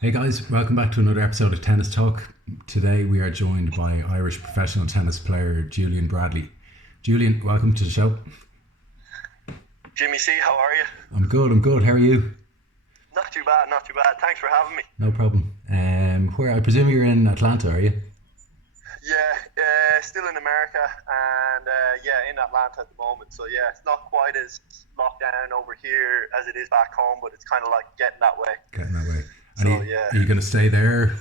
Hey guys, welcome back to another episode of Tennis Talk. Today we are joined by Irish professional tennis player Julian Bradley. Julian, welcome to the show. Jimmy C, how are you? I'm good. How are you? Not too bad, not too bad. Thanks for having me. No problem. Where I presume you're in Atlanta, are you? Yeah, still in America and in Atlanta at the moment. So yeah, it's not quite as locked down over here as it is back home, but it's kind of like getting that way. Getting that way. And So yeah, are you going to stay there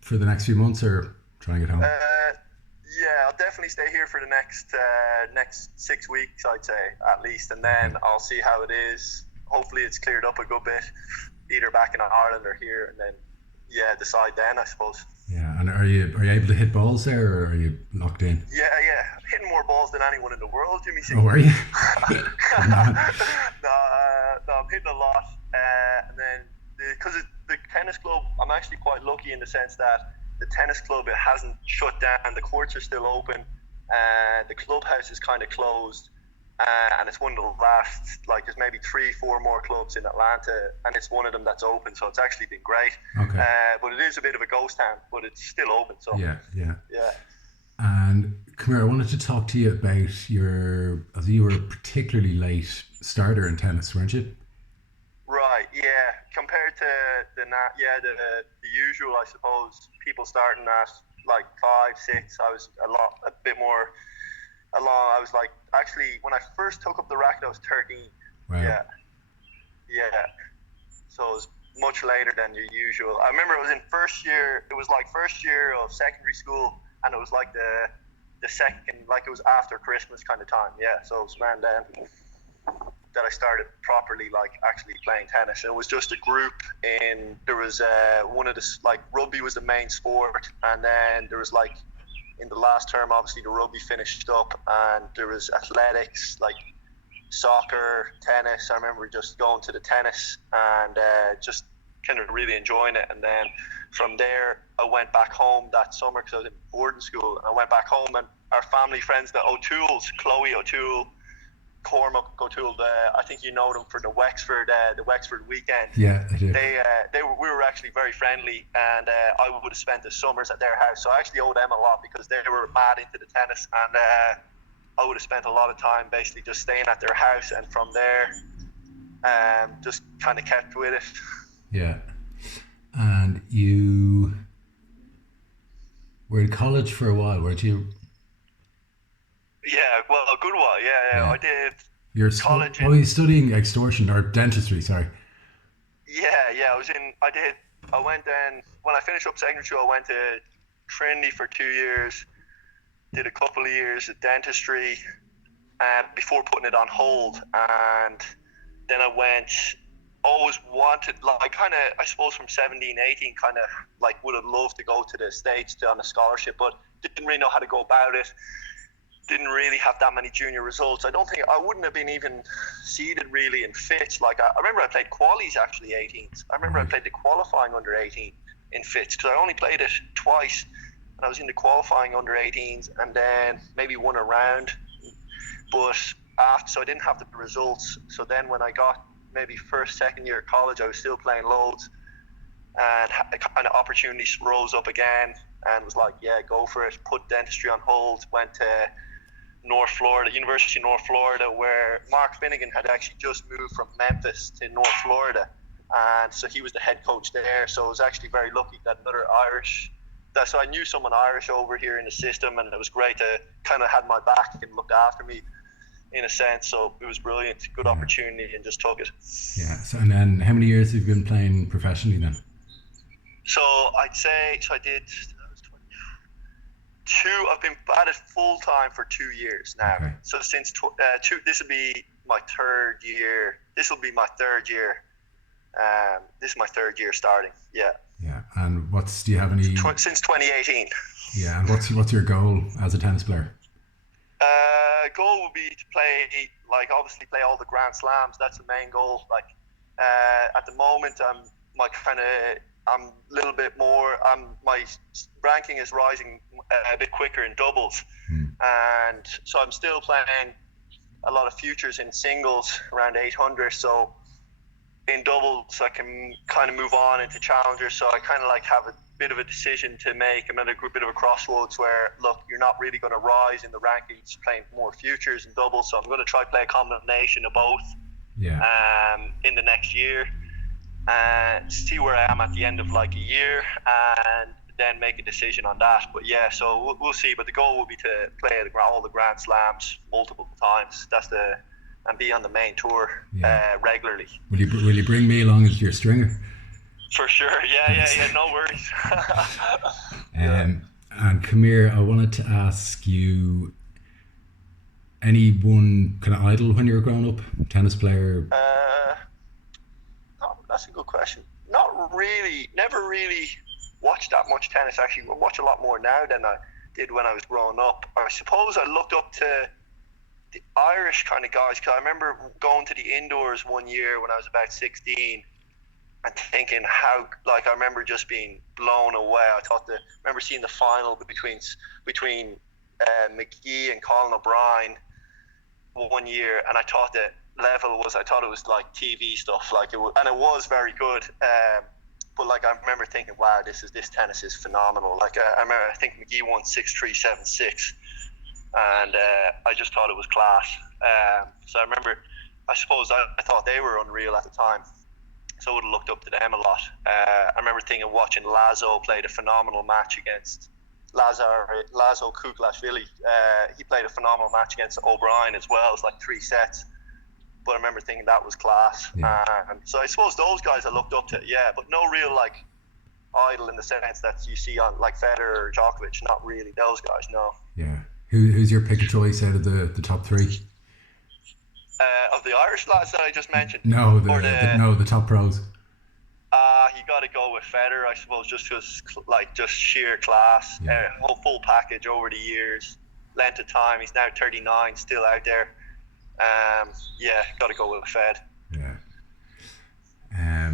for the next few months or try and get home? uh, yeah, I'll definitely stay here for the next 6 weeks, I'd say at least, and then Okay. I'll see how it is. Hopefully, it's cleared up a good bit, either back in Ireland or here, and then yeah, decide then, I suppose. Yeah. And are you able to hit balls there, or are you locked in? Yeah, hitting more balls than anyone in the world, Jimmy C. Oh, are you? no, Good man. I'm hitting a lot, and then because the tennis club, I'm actually quite lucky in the sense that the tennis club, it hasn't shut down. The courts are still open. The clubhouse is kind of closed, and it's one of the last. Like, there's maybe 3, 4 more clubs in Atlanta, and it's one of them that's open. So it's actually been great. Okay. But it is a bit of a ghost town, but it's still open. So Yeah. yeah. And come here, I wanted to talk to you about as you were a particularly late starter in tennis, weren't you? Right, yeah. Compared to the usual, I suppose, people starting at like 5, 6, I was a bit more along. I was like, actually, when I first took up the racket, I was 13. Wow. Yeah, yeah. So it was much later than your usual. I remember it was in first year. It was like first year of secondary school, and it was like the second, like it was after Christmas kind of time. Yeah, so it was around then that I started properly, like actually playing tennis. And it was just a group there was one of the, like, rugby was the main sport. And then there was like, in the last term, obviously the rugby finished up, and there was athletics, like soccer, tennis. I remember just going to the tennis and just kind of really enjoying it. And then from there, I went back home that summer because I was in boarding school. And I went back home, and our family friends, the O'Toole's, Chloe O'Toole, Cormac O'Toole, I think you know them for the Wexford weekend. Yeah, I do. We were actually very friendly, and I would have spent the summers at their house. So I actually owe them a lot because they were mad into the tennis, and I would have spent a lot of time basically just staying at their house, and from there, just kind of kept with it. Yeah. And you were in college for a while, weren't you? Yeah, well, a good while. Yeah, Yeah. I did college Oh, you're studying extortion or dentistry, sorry. Yeah, I went then, when I finished up secondary school, I went to Trinity for 2 years, did a couple of years of dentistry before putting it on hold. And then I went, always wanted, like, kind of, I suppose from 17, 18, kind of like would have loved to go to the States on a scholarship, but didn't really know how to go about it. Didn't really have that many junior results. I wouldn't have been even seeded really in Fitch. Like, I remember I played qualies actually 18s. I remember I Right. played the qualifying under 18 in Fitch because I only played it twice, and I was in the qualifying under 18s and then maybe won a round. But after, so I didn't have the results. So then when I got maybe first, second year of college, I was still playing loads, and kind of opportunities rose up again, and was like, yeah, go for it. Put dentistry on hold. Went to North Florida, University of North Florida, where Mark Finnegan had actually just moved from Memphis to North Florida, and so he was the head coach there. So I was actually very lucky that another Irish. So I knew someone Irish over here in the system, and it was great to kind of had my back and looked after me in a sense. So it was brilliant, good Yeah. opportunity, and just took it. Yeah. So, and then how many years have you been playing professionally then? So I'd say, so I did. I was 22. I've been at it full time for 2 years now. Okay. So since this will be my third year. This will be my third year. This is my third year starting. Yeah. Yeah. And do you have any, Since 2018. yeah, and what's your goal as a tennis player? Goal would be to play, like, obviously play all the Grand Slams. That's the main goal. Like, at the moment, I'm a little bit more. My ranking is rising a bit quicker in doubles, Hmm. and so I'm still playing a lot of futures in singles around 800. So in doubles I can kind of move on into challenger, so I kind of like have a bit of a decision to make. I'm at a bit of a crossroads where, look, you're not really going to rise in the rankings playing more futures and doubles, so I'm going to try play a combination of both in the next year, and see where I am at the end of like a year, and then make a decision on that. But yeah, so we'll see, but the goal will be to play all the Grand Slams multiple times. And be on the main tour regularly. Will you bring me along as your stringer? For sure, yeah, no worries. And come here, I wanted to ask you, any one kind of idol when you were growing up, tennis player? That's a good question. Not really, never really watched that much tennis. Actually, I watch a lot more now than I did when I was growing up. I suppose I looked up to the Irish kind of guys, because I remember going to the indoors one year when I was about 16 and thinking how, like, I remember just being blown away. I remember seeing the final between McGee and Colin O'Brien one year, and I thought it was like TV stuff, like it was very good. But like, I remember thinking, wow, this tennis is phenomenal. Like I think McGee won 6-3, 7-6. And I just thought it was class. So I remember, I suppose I thought they were unreal at the time, so I would have looked up to them a lot. I remember watching Lazo played a phenomenal match against Lazo Kuglashvili. He played a phenomenal match against O'Brien as well. It was like 3 sets. But I remember thinking that was class. Yeah. So I suppose those guys I looked up to, but no real like idol in the sense that you see on like Federer or Djokovic. Not really those guys, no. Yeah. Who's your pick of choice out of the top 3? Of the Irish lads that I just mentioned? No, the top pros. You got to go with Federer, I suppose, just because just sheer class, whole full package over the years, length of time. He's now 39, still out there. Got to go with Fed. Yeah.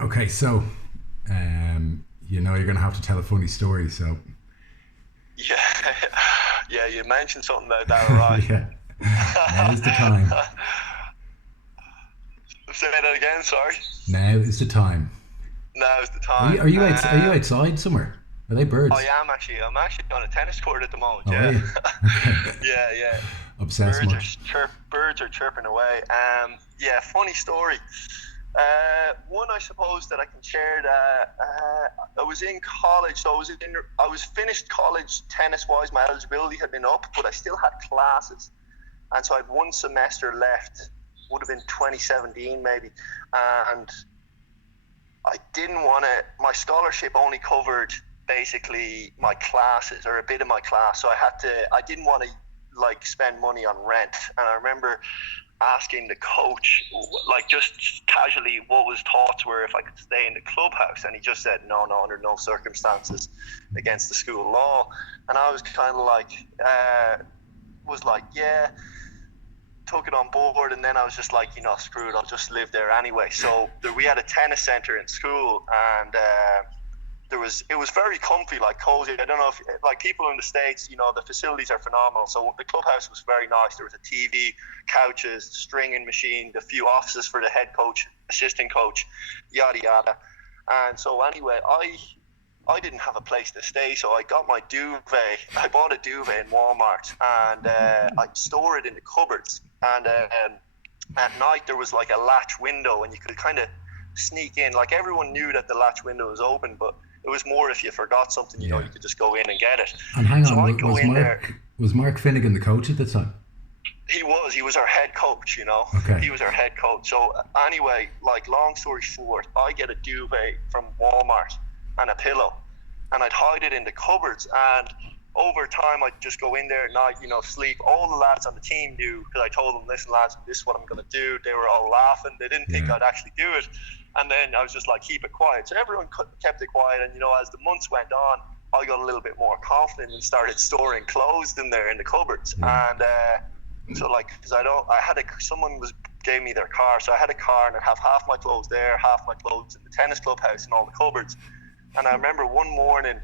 Okay, so you're going to have to tell a funny story. So. Yeah, you mentioned something about that, all right? Yeah. Now's the time. Say that again, sorry. Now is the time. Now's the time. Are you outside somewhere? Are they birds? I am actually. I'm actually on a tennis court at the moment. Are you? Okay. Yeah. Obsessed much? Birds are chirping away. Funny story. One I suppose that I can share. I was in college, so I was finished college tennis wise. My eligibility had been up, but I still had classes, and so I had 1 semester left. Would have been 2017 maybe, and I didn't want to. My scholarship only covered basically my classes or a bit of my class, so I didn't want to like spend money on rent. And I remember asking the coach, like just casually, what his thoughts were if I could stay in the clubhouse, and he just said no, under no circumstances, against the school law. And I was kind of like, took it on board, and then I was just like, screw it, I'll just live there anyway. So we had a tennis center in school, and it was very comfy, like cozy. I don't know if like people in the States, the facilities are phenomenal. So the clubhouse was very nice. There was a TV, couches, stringing machine, a few offices for the head coach, assistant coach, yada yada. And so anyway, I didn't have a place to stay, so I got my duvet. I bought a duvet in Walmart, and I store it in the cupboards. And at night there was like a latch window, and you could kind of sneak in. Like everyone knew that the latch window was open, but it was more if you forgot something, you could just go in and get it. And hang on, was Mark Finnegan the coach at the time? He was our head coach, Okay. He was our head coach. So anyway, like long story short, I get a duvet from Walmart and a pillow, and I'd hide it in the cupboards, and over time I'd just go in there at night, sleep. All the lads on the team knew, because I told them, listen lads, this is what I'm going to do. They were all laughing. They didn't think I'd actually do it. And then I was just like, keep it quiet. So everyone kept it quiet, and as the months went on, I got a little bit more confident and started storing clothes in there in the cupboards. And so like, because someone gave me their car, so I had a car, and I'd have half my clothes there, half my clothes in the tennis clubhouse and all the cupboards. And I remember one morning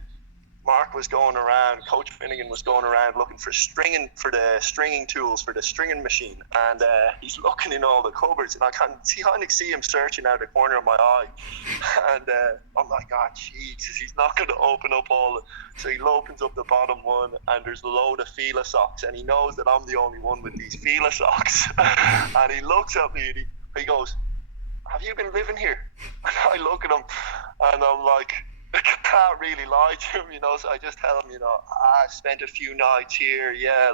Mark was going around, Coach Finnegan was going around looking for the stringing tools for the stringing machine, and he's looking in all the cupboards, and I can kind of see him searching out the corner of my eye, and I'm like, oh Jesus, he's not going to open up so he opens up the bottom one, and there's a load of Fila socks, and he knows that I'm the only one with these Fila socks, and he looks at me and he goes, have you been living here? And I look at him, and I'm like, I can't really lie to him, so I just tell him, I spent a few nights here, yeah,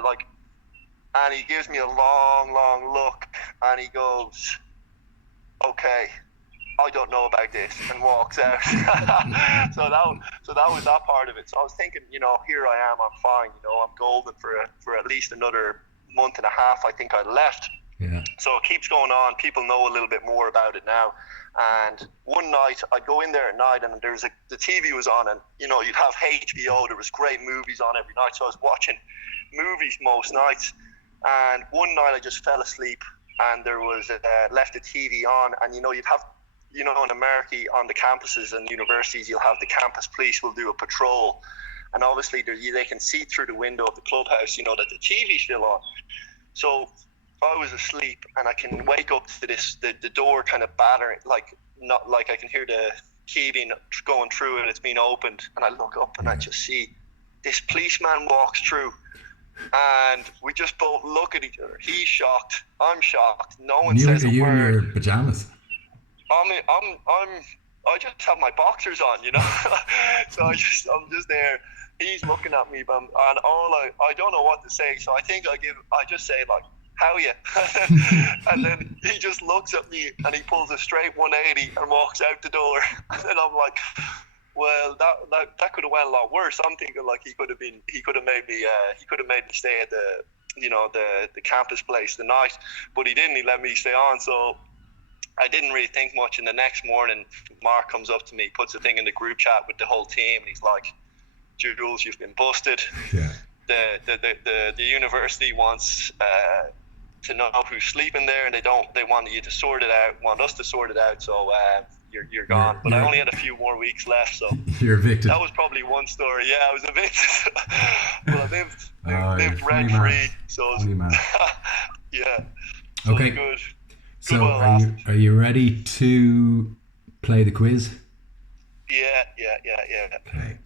and he gives me a long, long look, and he goes, okay, I don't know about this, and walks out. so that was that part of it. So I was thinking, here I am, I'm fine, I'm golden for at least another month and a half. I think I left. Yeah. So it keeps going on. People know a little bit more about it now. And one night I'd go in there at night, and the TV was on, and you'd have HBO. There was great movies on every night, so I was watching movies most nights. And one night I just fell asleep, and there was left the TV on, and you'd have, in America on the campuses and universities, you'll have the campus police will do a patrol, and obviously they can see through the window of the clubhouse, that the TV's still on. So I was asleep, and I can wake up to the door kind of battering, not like I can hear the key being going through it. It's being opened, and I look up and I just see this policeman walks through, and we just both look at each other. He's shocked, I'm shocked. No one says a word. You're in your pajamas. I just have my boxers on, So I'm just there. He's looking at me, and I don't know what to say. So I think I just say how are you? And then he just looks at me, and he pulls a straight 180 and walks out the door. And then I'm like, well, that could have went a lot worse. I'm thinking he could have made me stay at the campus place the night, but he didn't. He let me stay on. So I didn't really think much. And the next morning, Mark comes up to me, puts a thing in the group chat with the whole team, and he's like, Jules, you've been busted. Yeah. The university wants to know who's sleeping there, and they want you to sort it out, want us to sort it out, so you're gone. But I only had a few more weeks left, so you're evicted. That was probably one story. Yeah, I was evicted. But I lived rent free, so yeah. So okay. Good. So are you ready to play the quiz? Yeah. Okay.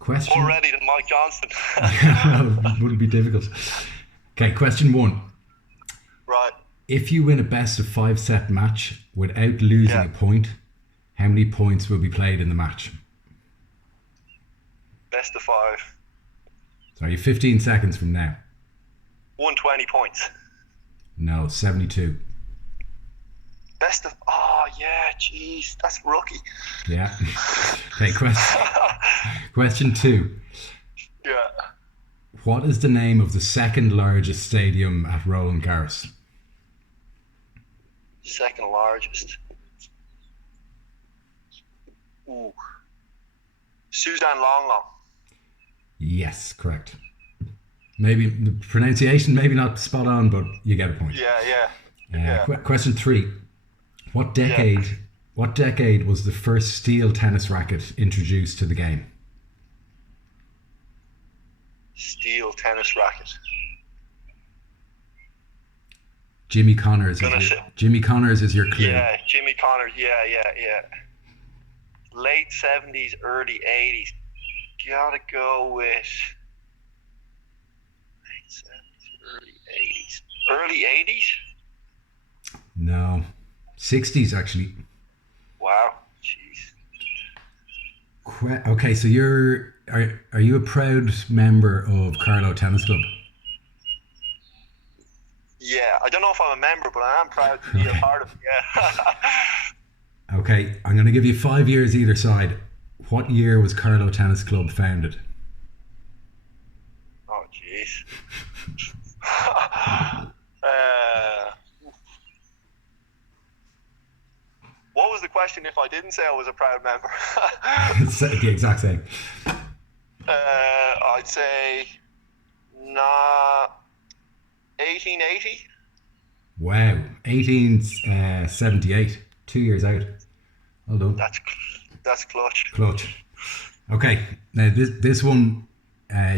Question. More ready than Mike Johnston. Well, it wouldn't be difficult. Okay, question 1. Right. If you win a best of 5 set match without losing a point, how many points will be played in the match? Best of 5. So you 15 seconds from now. 120 points. No, 72. Best of, jeez, that's rookie. Yeah. Okay, question 2. Yeah. What is the name of the second largest stadium at Roland Garros? Second largest. Ooh. Suzanne Longlong. Yes, correct. Maybe the pronunciation, maybe not spot on, but you get a point. Yeah. Question 3. What decade was the first steel tennis racket introduced to the game? Steel tennis racket. Jimmy Connors is your clue. Yeah, Jimmy Connors. Yeah. Late 70s, early 80s. Gotta go with late 70s, early 80s. Early 80s? No. 60s actually. Wow. Jeez. Okay, so are you a proud member of Carlow Tennis Club? Yeah, I don't know if I'm a member, but I am proud to be a part of it, yeah. Okay, I'm going to give you 5 years either side. What year was Carlow Tennis Club founded? Oh, jeez. What was the question if I didn't say I was a proud member? The exact same. I'd say 1880. Wow, 1878. 2 years out. Well done. That's clutch. Clutch. Okay, now this one,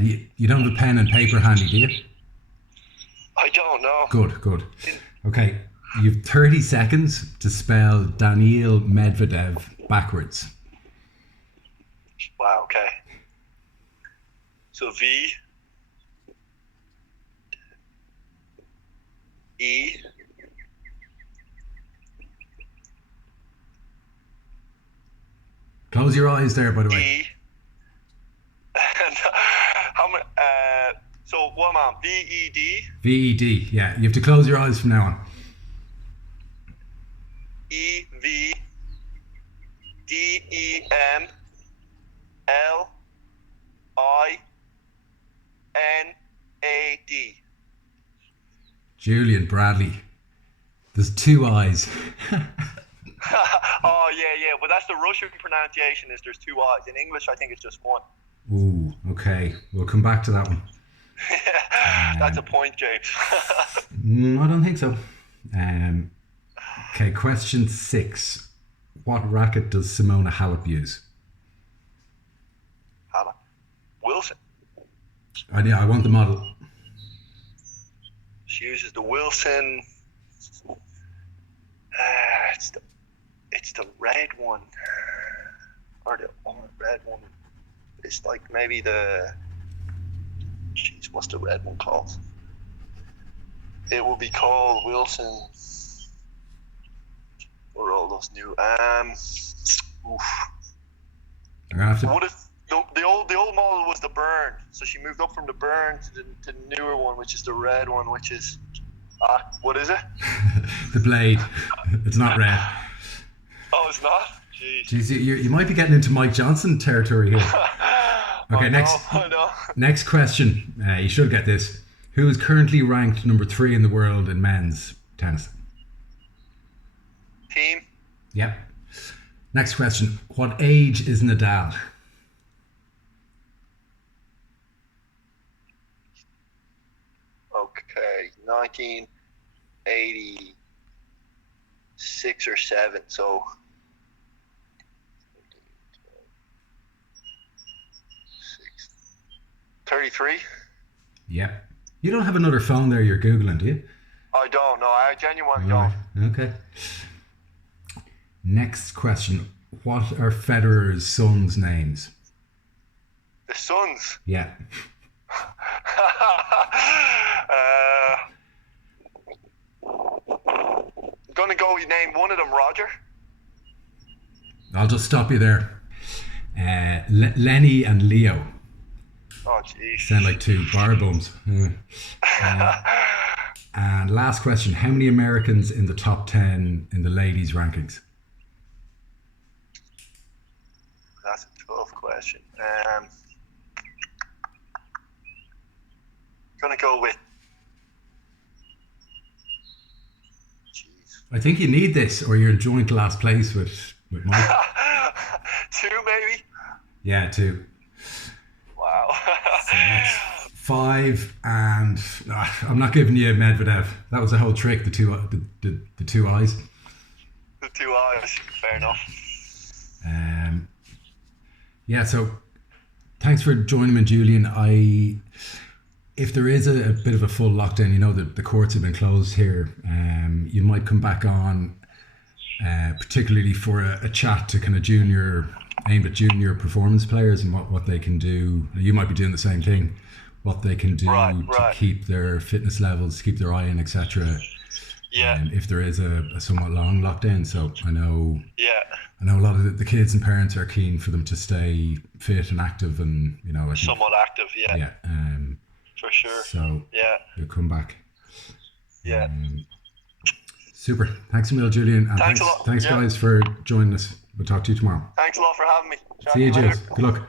you don't have a pen and paper handy, do you? I don't know. Good. Okay, you've 30 seconds to spell Daniil Medvedev backwards. Wow. Okay. So V E. Close your eyes there, by the way. E. How many? So what am I on? VED. VED, yeah. You have to close your eyes from now on. EVDEMLINAD. Julian Bradley. There's two eyes. Oh yeah, but that's the Russian pronunciation. Is there's two I's. In English, I think it's just one. Ooh, okay. We'll come back to that one. That's a point, James. I don't think so. Okay, question 6. What racket does Simona Halep use? Wilson. I want the model. She uses the Wilson. It's the red one, or the red one. It's like maybe the. Jeez, what's the red one called? It will be called Wilson. Or all those new. Oof. I'm gonna have to. What if the old model was the Burn? So she moved up from the Burn to the newer one, which is the red one, which is. What is it? The blade. It's not red. Oh, it's not? Jeez, you might be getting into Mike Johnson territory here. Okay, I know. Next question. You should get this. Who is currently ranked number 3 in the world in men's tennis? Team. Yep. Next question. What age is Nadal? Okay, 1986 or 7. So 33. Yep. You don't have another phone there you're Googling, do you? I don't know. I genuinely Right. don't. Okay. Next question. What are Federer's sons' names? The Suns. Yeah. Gonna go name one of them Roger. I'll just stop you there. Lenny and Leo. Oh jeez. Sound like two bar bums. And last question. How many Americans in the top 10 in the ladies' rankings? That's a tough question. Gonna go with. Jeez. I think you need this, or you're in joint last place with Mike. 2 maybe. Yeah, 2. Wow. So that's 5, and I'm not giving you Medvedev. That was the whole trick. The two eyes. The 2 eyes. Fair enough. Yeah. So thanks for joining me, Julian. If there is a bit of a full lockdown, you know that the courts have been closed here. You might come back on, particularly for a chat to kind of aimed at junior performance players and what they can do. You might be doing the same thing. What they can do to keep their fitness levels, keep their eye in, etc. Yeah. If there is a somewhat long lockdown, so I know. Yeah. I know a lot of the kids and parents are keen for them to stay fit and active, and I think, somewhat active. Yeah. Yeah. For sure. So yeah, you'll come back. Yeah. Super. Thanks a million, Julian. And thanks a lot. Thanks, guys, for joining us. We'll talk to you tomorrow. Thanks a lot for having me. See you, Jules. Good luck.